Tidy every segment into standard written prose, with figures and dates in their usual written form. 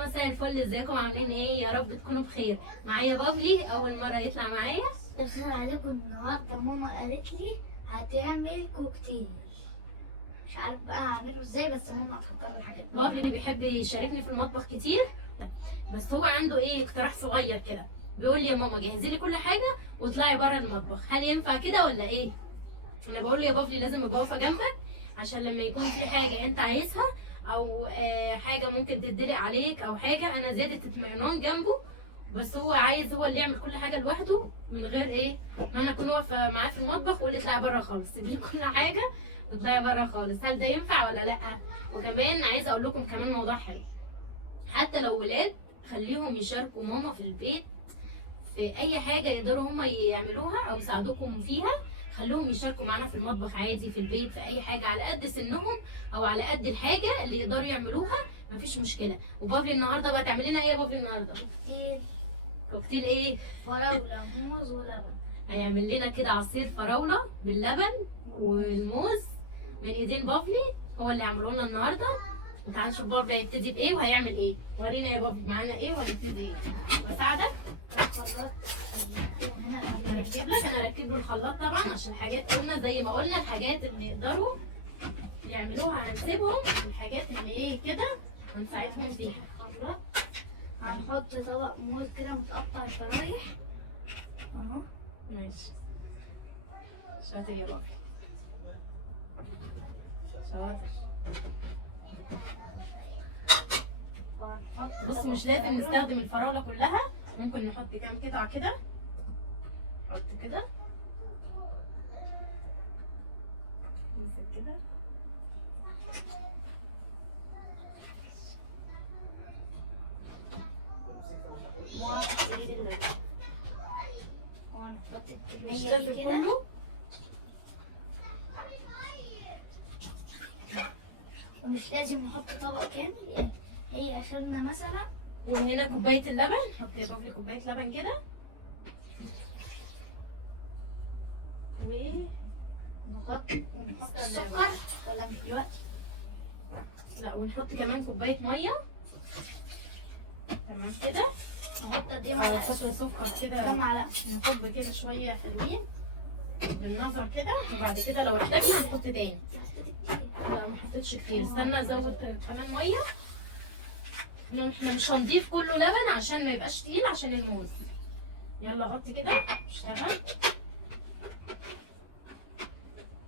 يا مساء الفل، ازيكم عاملين ايه؟ يا رب تكونوا بخير. معايا بابلي اول مره يطلع معايا. الخير عليكم. النهارده ماما قالت لي هتعمل كوكتيل، مش عارف بقى هعمله ازاي، بس ماما هتفكر الحاجات دي. بابلي اللي بيحب يشاركني في المطبخ كتير، بس هو عنده ايه اقتراح صغير كده. بيقول لي يا ماما جهزي لي كل حاجه واطلعي بره المطبخ. هل ينفع كده ولا ايه؟ انا بقول له يا بابلي لازم ابقى واقفه جنبك، عشان لما يكون في حاجه انت عايزها او حاجه ممكن تدلق عليك او حاجه، انا زياده اطمئنان جنبه. بس هو عايز هو اللي يعمل كل حاجه لوحده من غير ايه ما انا اكون واقفه معاه في المطبخ واقول لي اطلعي بره خالص، سيبي لي كل حاجه واطلعي بره خالص. هل ده ينفع ولا لا؟ وكمان عايزه اقول لكم كمان موضوع حلو. حتى لو ولاد خليهم يشاركوا ماما في البيت في اي حاجه يقدروا هم يعملوها او يساعدوكم فيها. خلوهم يشاركوا معانا في المطبخ عادي في البيت في اي حاجه على قد سنهم او على قد الحاجه اللي يقدروا يعملوها، مفيش مشكله. وبابلي النهارده بقى تعمل لنا ايه يا بابلي النهارده؟ كوكتيل كوكتيل ايه؟ فراولة موز ولبن. هيعمل لنا كده عصير فراوله باللبن والموز من ايدين بابلي، هو اللي عمله لنا النهارده. وتعالى نشوف بابلي هيبتدي بايه وهيعمل ايه. ورينا يا بابلي معانا ايه وهنبتدي ايه. بساعدك. الخلاط هنا هركب لك، انا اركب له الخلاط طبعا عشان الحاجات قلنا زي ما قلنا الحاجات اللي يقدروا يعملوها هنسيبهم، الحاجات اللي ايه كده هنساعدهم فيها. الخلاط هنحط طبق موز كده متقطع شرايح اهو. ماشي شاطر يا بابي، شاطر. وهنحط بص مش لازم نستخدم الفراولة كلها، ممكن نحط كام قطعة كده. نحط كده نمسك كده. وهنحط مش الكمية لازم دي كده. كله. ومش لازم نحط طبق كامل، يعني هي اخرنا مثلا. وهنا كوباية اللبن، حط يا بابلي كوباية لبن كده. نحط السكر ولا مش دلوقتي؟ لا ونحط كمان كوباية مية. تمام كده. نحط دي على معلقة سطر سكر كام كده، معلقة؟ نحط كده شوية حلوين بالنظر كده، وبعد كده لو احتاجنا نحط تاني. لا ما حطيتش كتير، استنى ازود كمان مية. احنا مش هنضيف كله لبن عشان ما يبقاش تقيل عشان الموز. يلا غطي كده اشتغل.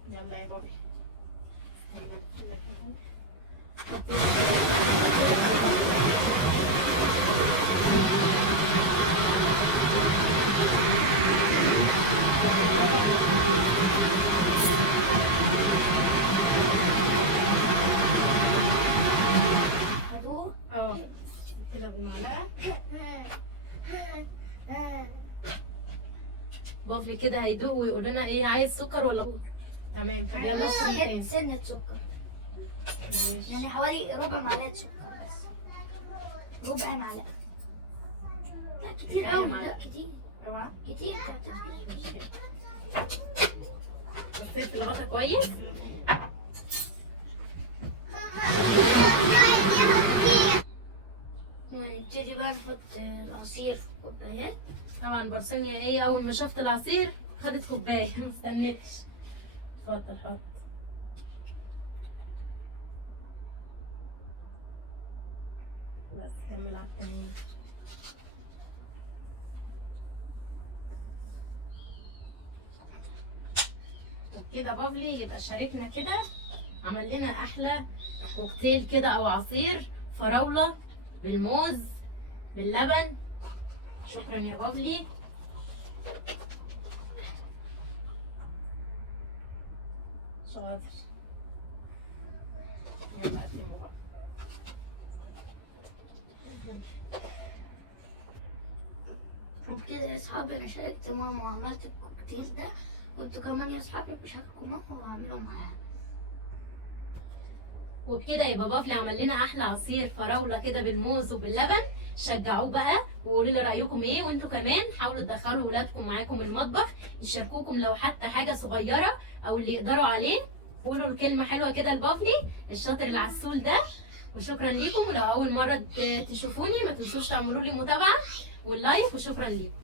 يلا يا بابي. هدوء. اه كده بالمعلقة. بافلي كده هيدوق ويقول لنا ايه عايز سكر ولا تمام. طب يلا اشرب تاني. سنة سكر، يعني حوالي ربع معلقة سكر بس. ربع معلقة. لا كتير قوي، لا كتير اوعى كتير. بصيت الغطا كويس. ونبتدي بقى نحط العصير في كوبايات. طبعا برسونيا ايه اول ما شفت العصير خدت كوبايه ما استنتش. اتفضل حط. بس كمل على التاني. وبكده بابلي يبقى شاركنا كده، عمل لنا احلى كوكتيل كده او عصير فراوله بالموز باللبن. شكرا يا بابلي. شاطر. يلا قدموا بقى. وبكده يا اصحابي انا شاركت ماما وعملت الكوكتيل ده، وانتوا كمان يا اصحابي بشاركوا ماما وهعمله معاها. وبكده يبقى بافلي عمل لنا احلى عصير فراوله كده بالموز وباللبن. شجعوه بقى وقولوا لي رايكم ايه، وانتوا كمان حاولوا تدخلوا ولادكم معاكم المطبخ يشاركوكم لو حتى حاجه صغيره او اللي يقدروا عليه. قولوا الكلمه حلوه كده لبافلي الشاطر العسول ده. وشكرا ليكم، ولو اول مره تشوفوني ما تنسوش تعملوا لي متابعه واللايك، وشكرا ليكم.